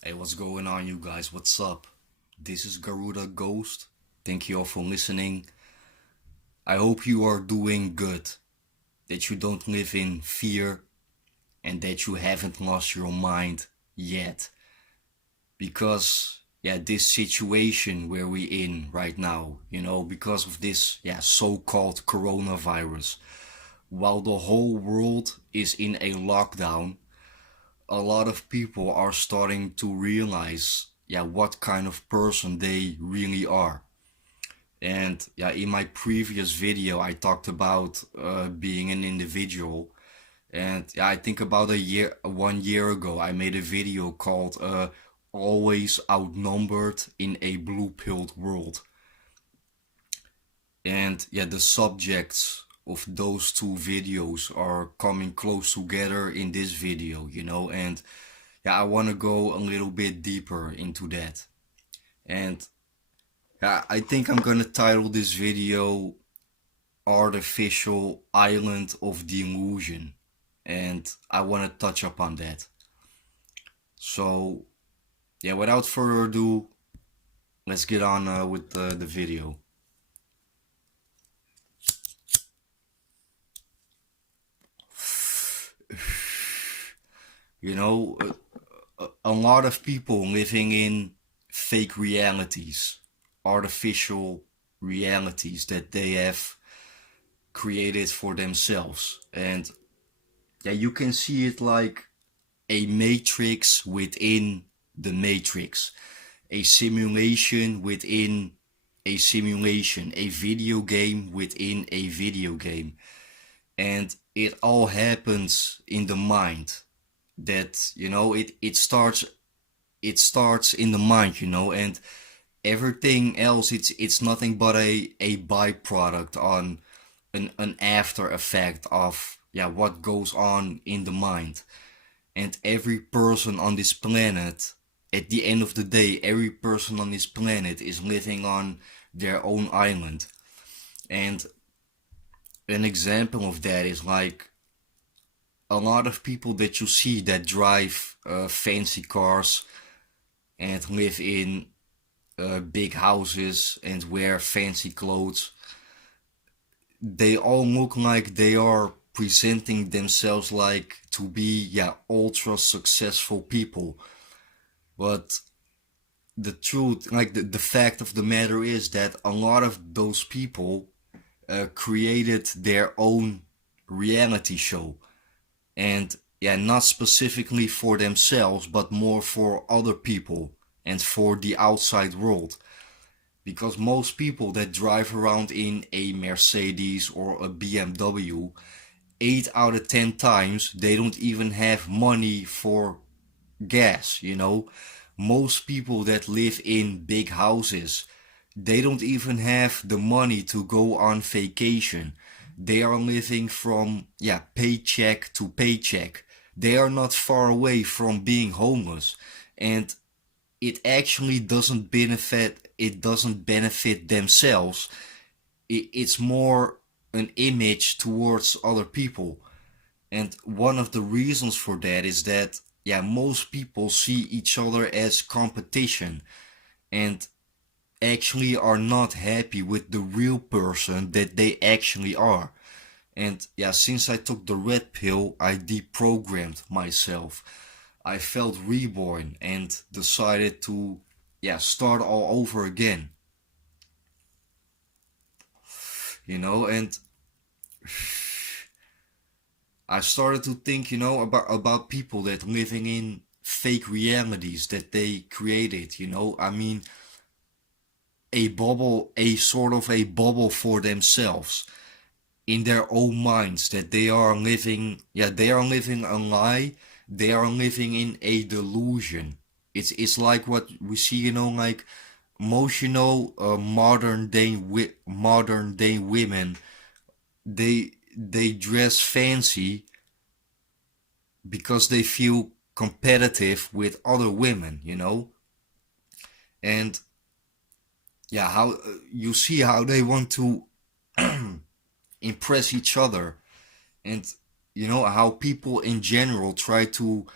Hey, what's going on, you guys? What's up? This is Garuda Ghost. Thank you all for listening. I hope you are doing good, that you don't live in fear, and that you haven't lost your mind yet. Because, this situation where we in right now, because of this, so-called coronavirus, while the whole world is in a lockdown, a lot of people are starting to realize what kind of person they really are. And in my previous video I talked about being an individual. And I think about 1 year ago I made a video called always outnumbered in a blue pilled world. And the subjects of those two videos are coming close together in this video, and I want to go a little bit deeper into that. And I think I'm gonna title this video Artificial Island of Delusion, and I want to touch upon that. So without further ado, let's get on with the video. You know, a lot of people living in fake realities, artificial realities that they have created for themselves. And you can see it like a matrix within the matrix, a simulation within a simulation, a video game within a video game. And it all happens in the mind. That it starts in the mind, and everything else, it's nothing but a byproduct on an after effect of what goes on in the mind. And every person on this planet, at the end of the day, every person on this planet is living on their own island. And an example of that is like a lot of people that you see that drive fancy cars and live in big houses and wear fancy clothes. They all look like they are presenting themselves like to be ultra successful people. But the truth, like the fact of the matter is that a lot of those people created their own reality show. And not specifically for themselves, but more for other people and for the outside world. Because most people that drive around in a Mercedes or a BMW, 8 out of 10 times they don't even have money for gas. Most people that live in big houses, they don't even have the money to go on vacation. They are living from paycheck to paycheck. They are not far away from being homeless. And it actually doesn't benefit themselves. It's more an image towards other people. And one of the reasons for that is that most people see each other as competition, and actually are not happy with the real person that they actually are. And since I took the red pill, I deprogrammed myself. I felt reborn and decided to start all over again. And I started to think, about people that living in fake realities that they created. I mean, a bubble, a sort of a bubble for themselves in their own minds, that they are living, they are living a lie. They are living in a delusion. It's like what we see, like most, modern day women, they dress fancy because they feel competitive with other women, and how you see how they want to impress each other. And how people in general try to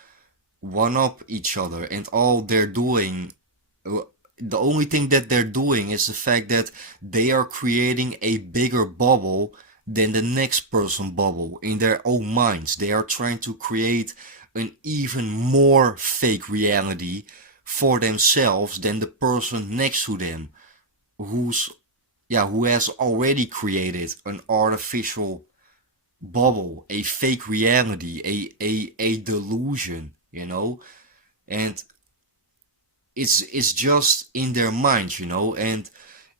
one up each other, and all they're doing, uh, the only thing that they're doing is the fact that they are creating a bigger bubble than the next person bubble in their own minds. They are trying to create an even more fake reality for themselves than the person next to them, who's who has already created an artificial bubble, a fake reality, a delusion, and it's just in their mind, and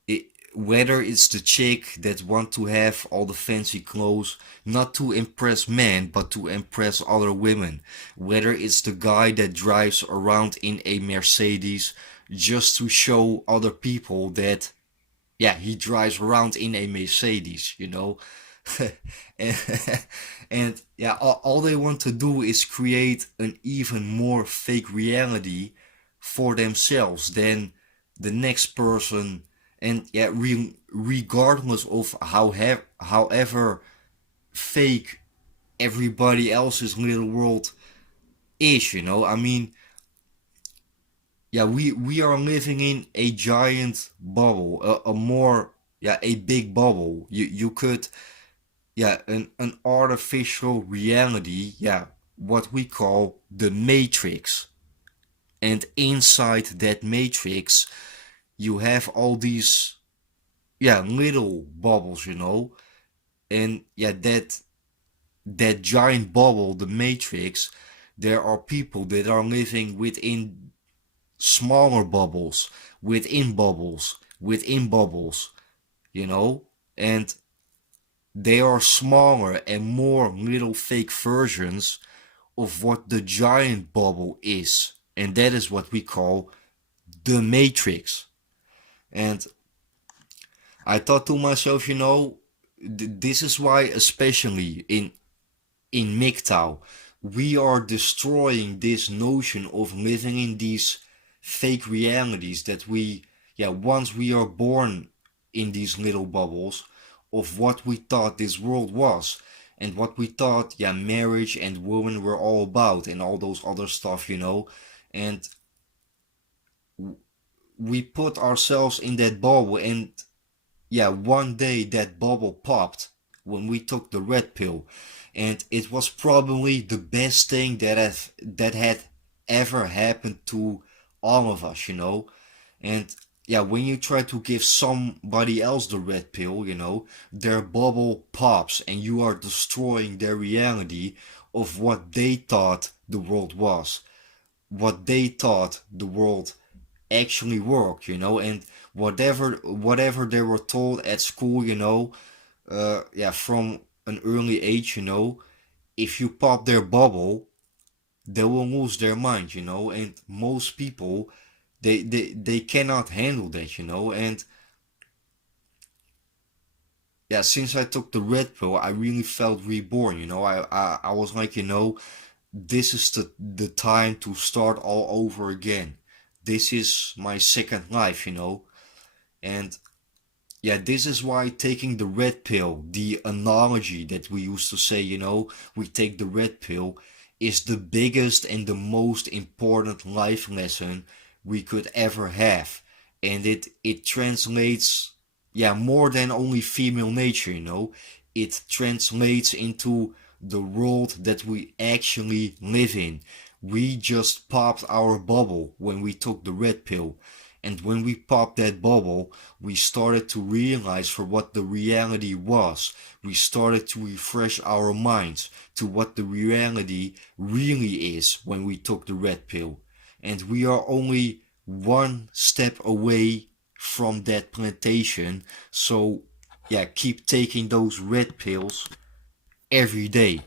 it, whether it's the chick that want to have all the fancy clothes not to impress men but to impress other women, whether it's the guy that drives around in a Mercedes just to show other people that he drives around in a Mercedes, and, and all they want to do is create an even more fake reality for themselves than the next person. And regardless of however fake everybody else's little world is, I mean, we are living in a giant bubble, a more a big bubble. You could an artificial reality, what we call the matrix. And inside that matrix you have all these little bubbles, and that giant bubble, the matrix, there are people that are living within smaller bubbles, within bubbles, within bubbles, and they are smaller and more little fake versions of what the giant bubble is. And that is what we call the matrix. And I thought to myself, this is why, especially in MGTOW, we are destroying this notion of living in these fake realities that once we are born in these little bubbles of what we thought this world was and what we thought, marriage and women were all about and all those other stuff, and we put ourselves in that bubble, and one day that bubble popped when we took the red pill, and it was probably the best thing that had ever happened to all of us, and when you try to give somebody else the red pill, their bubble pops and you are destroying their reality of what they thought the world was, what they thought the world actually worked, and whatever they were told at school, from an early age, if you pop their bubble, they will lose their mind, and most people, they cannot handle that, and since I took the red pill, I really felt reborn, I was like, this is the time to start all over again. This is my second life, and this is why taking the red pill, the analogy that we used to say, we take the red pill, is the biggest and the most important life lesson we could ever have. And it translates, more than only female nature, it translates into the world that we actually live in. We just popped our bubble when we took the red pill. And when we popped that bubble, we started to realize for what the reality was. We started to refresh our minds to what the reality really is when we took the red pill. And we are only one step away from that plantation. So, keep taking those red pills every day.